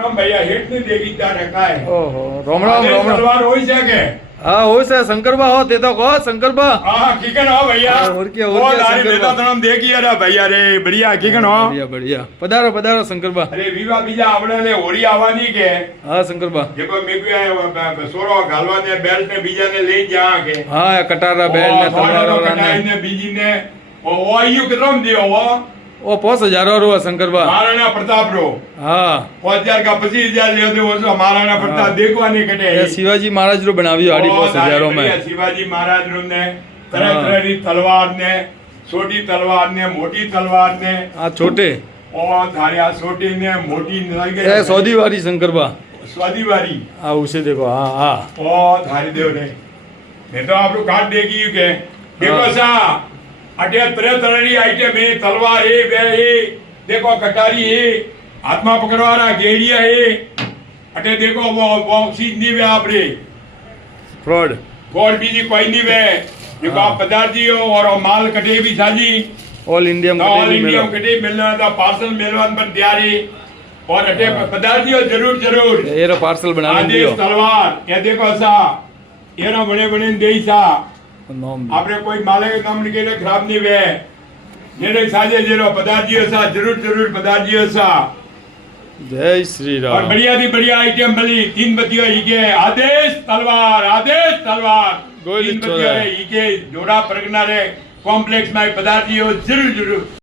રામ ભૈયા હેઠ ની દેગી તારે કાય ઓહો રોમ રામ રોમ રામ તલવાર હોય છે કે હા હોય છે શંકરબા હો તે તો કહો શંકરબા હા હકીકત હો ભૈયા ઓળખ્યા, ઓ ઓળખ્યા, લારી શંકરબા. દેતા તણમ દેખી અરે ભૈયા રે બઢિયા હકીકત હો બઢિયા બઢિયા પધારો પધારો શંકરબા અરે વિવાહ બીજા આપણે ને હોળી આવવાની કે હા શંકરબા જેકો મેં સોરો ગાલવા ને બેલ્ટ ને બીજા ને લઈ જા કે હા આ કટારા બેલ ને તમારો ને બીજી ને ઓ આયુ કે રમ દેવો હો ઓ 5000 રો શંકરબા મહારાણા પ્રતાપ રો હા 5000 का 25000 ले दो वो महाराणा प्रताप देखवा नहीं कटे એ શિવાજી મહારાજ રો બનાવ્યો આડી 5000 માં शिवाजी महाराज रो ने तरह तरह की तलवार ने छोटी तलवार ने मोटी तलवार ने આ છોટે और धारिया छोटी ने मोटी लगे એ સૌદી વાળી શંકરબા स्वादी वाली આ ઉસે દેખો હા હા और धारी देव ने मैं तो आपको कार्ड देगी के देखो सा अटे तरह तरह की आइटम है तलवार है बे है देखो कटारी है हाथ में पकड़वाना गेड़िया है अटे देखो वो चीज नहीं वे आपरे ફ્રોડ गोल बीजी कोई नहीं वे जो आप पदार्थी हो और माल कटे भी साजी ઓલ ઇન્ડિયા ऑल માં इंडिया कटे मिलना था पार्सल मिलवा पर तैयारी और अटे पदार्थी हो जरूर जरूर એરો પાર્સલ બનાવી आदेश દિયો तलवार ये देखो सा ये ना बड़े बड़े दे सा નોમ આપણે કોઈ માલે કામ નીકળે ખરાબ નહીં વે જેને સાજે જેનો પદાર્થીઓ સા જરૂર જરૂર પદાર્થીઓ सा જય શ્રી और રામ बढ़िया थी बढ़िया आइटम भली तीन बत्तियों ही के आदेश तलवार गोली तीन बत्तियों चोरा। ही के जोड़ा प्रगना रे कॉम्प्लेक्स में पदार्थियों जरूर जरूर